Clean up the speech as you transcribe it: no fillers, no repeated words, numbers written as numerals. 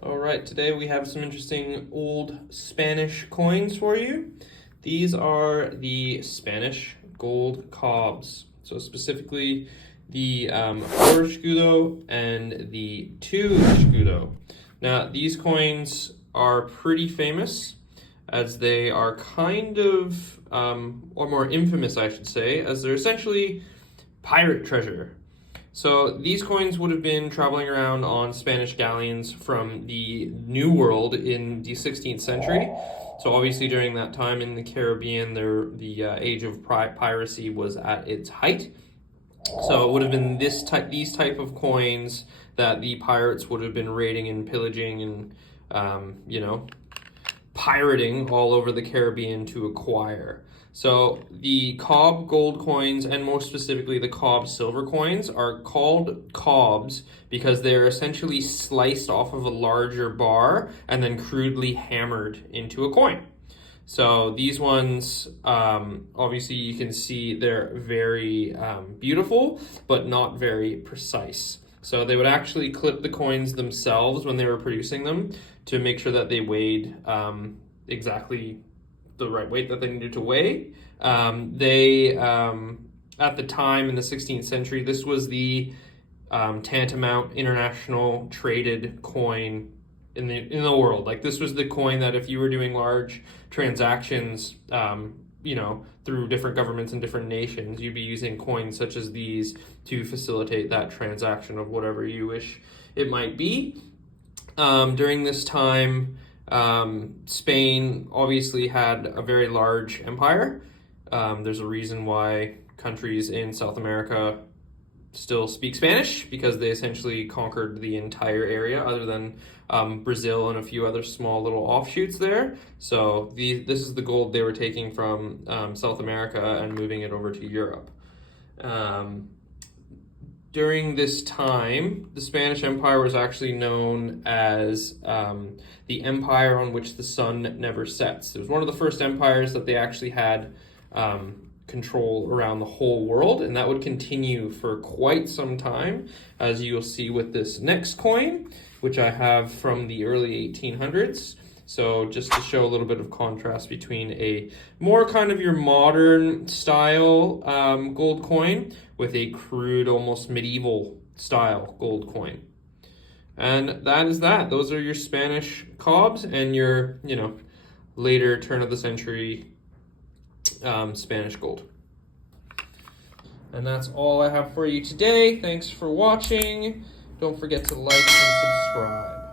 All right, today we have some interesting old Spanish coins for you. These are the Spanish gold cobs. So specifically the 4 escudo and the 2 escudo. Now these coins are pretty famous as they are kind of, or more infamous I should say, as they're essentially pirate treasure. So these coins would have been traveling around on Spanish galleons from the New World in the 16th century. So obviously during that time in the Caribbean, the age of piracy was at its height. So it would have been these type of coins that the pirates would have been raiding and pillaging and pirating all over the Caribbean to acquire. So the Cobb gold coins, and more specifically the Cobb silver coins, are called Cobbs because they're essentially sliced off of a larger bar and then crudely hammered into a coin. So these ones, obviously you can see they're very beautiful, but not very precise. So they would actually clip the coins themselves when they were producing them to make sure that they weighed exactly the right weight that they needed to weigh. At the time in the 16th century, this was the tantamount international traded coin in the world. Like this was the coin that if you were doing large transactions, through different governments and different nations, you'd be using coins such as these to facilitate that transaction of whatever you wish it might be. During this time, Spain obviously had a very large empire. There's a reason why countries in South America still speak Spanish, because they essentially conquered the entire area other than Brazil and a few other small little offshoots there. So this is the gold they were taking from South America and moving it over to Europe. During this time, the Spanish Empire was actually known as the empire on which the sun never sets. It was one of the first empires that they actually had control around the whole world, and that would continue for quite some time, as you'll see with this next coin, which I have from the early 1800s. So just to show a little bit of contrast between a more kind of your modern style gold coin with a crude, almost medieval style gold coin. And that is that. Those are your Spanish cobs and your, later turn of the century Spanish gold. And that's all I have for you today. Thanks for watching. Don't forget to like and subscribe.